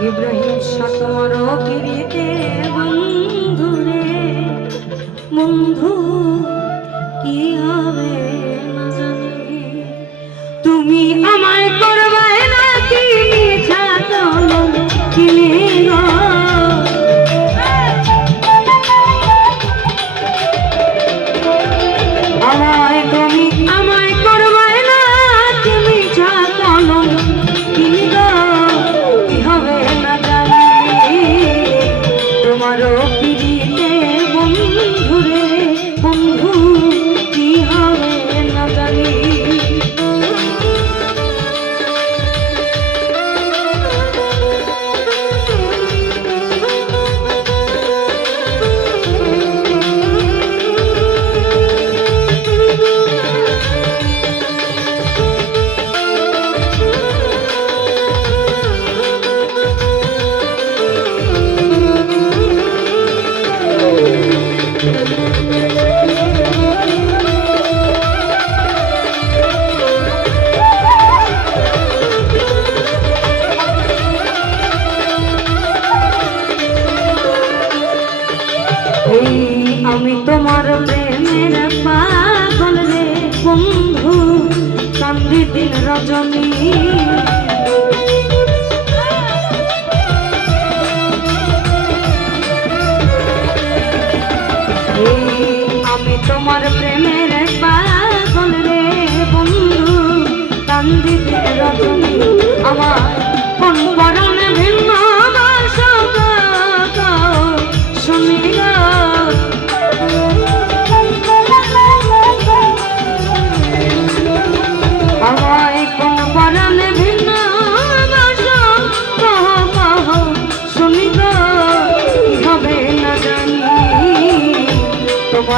ইব্রাহিম সতমর কিরিতে বন্ধুরে বন্ধু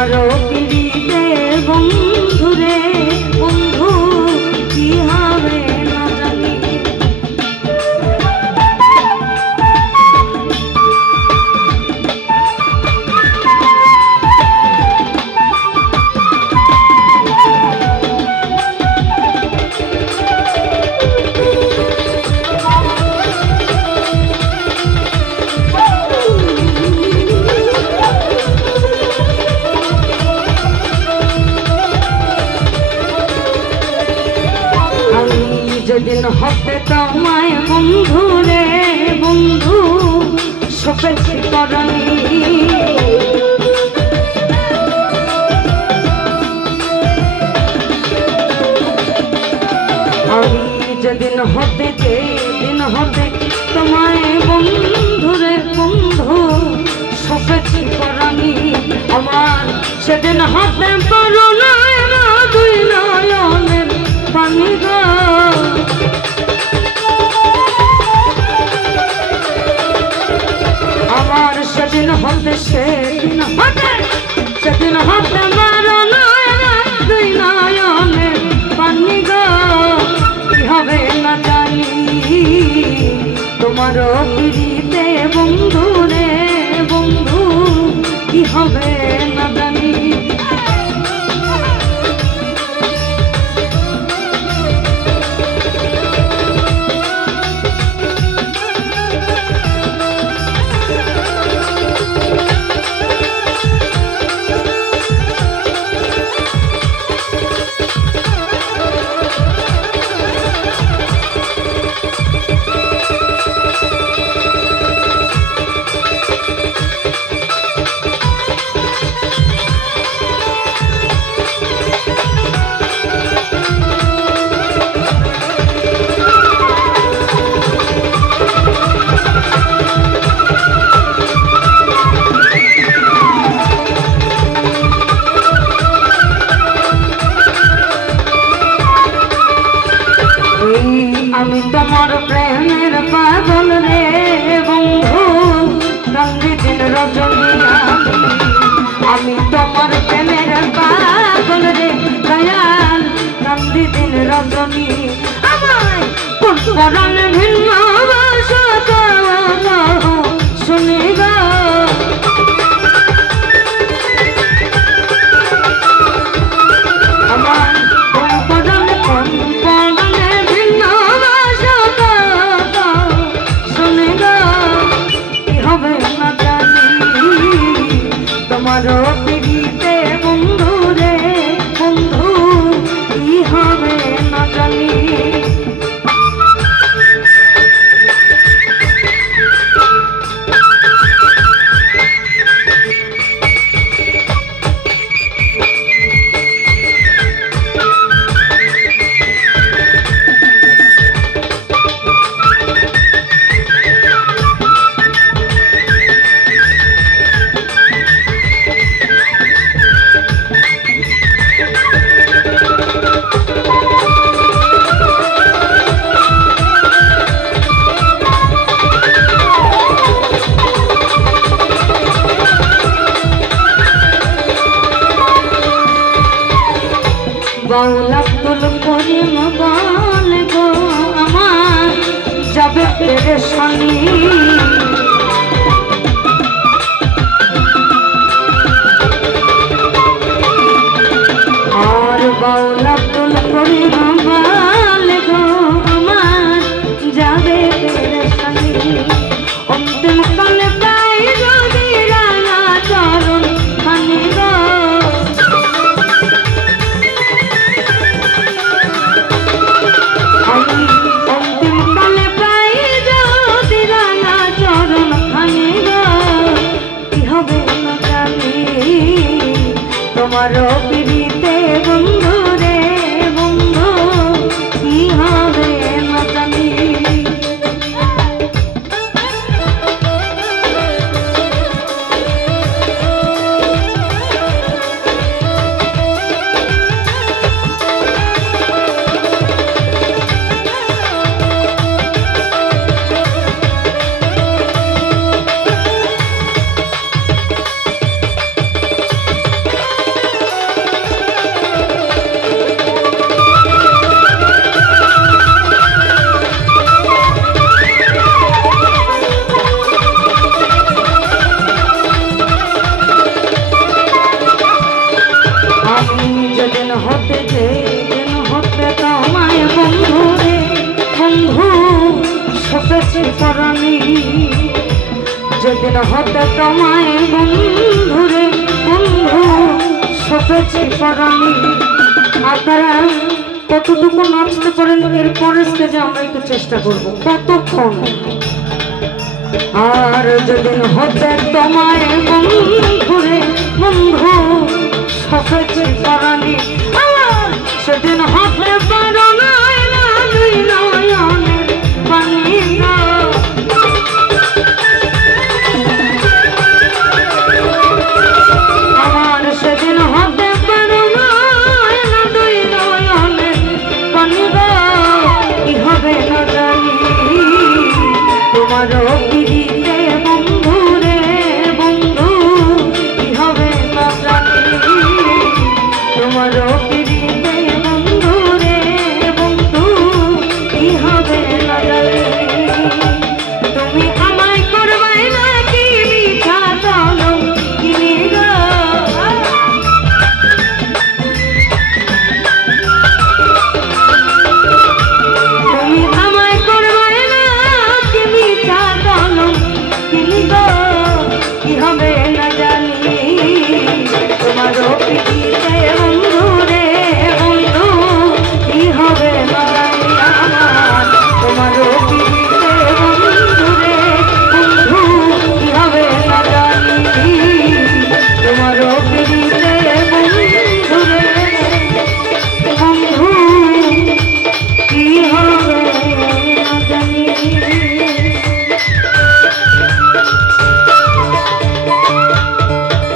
কারও পিড়িতে বন্ধুরে বন্ধু কি হবে? সেদিন হবে তোমায় বন্ধু রে বন্ধু সপেছি করণী আমি যেদিন হবে যেদিন হবে তোমায় বন্ধু রে বন্ধু সপেছি করণী আমার সেদিন হবে হবে সেদিন হবে সেদিন হবে মারণ দুই নয়নে পানি গো। হবে না জানি, তোমারও ফিরি তোমার পিড়িতে যেদিন হতে তোমায় বন্ধু রে বন্ধু সপেছি পরানি আপনারা কতটুকু নাচতে পারেন এরপরের স্টেজে আমরা একটু চেষ্টা করব, কতক্ষণ? আর যেদিন হতে তোমায় বন্ধুরে, বন্ধু সেদিন হতে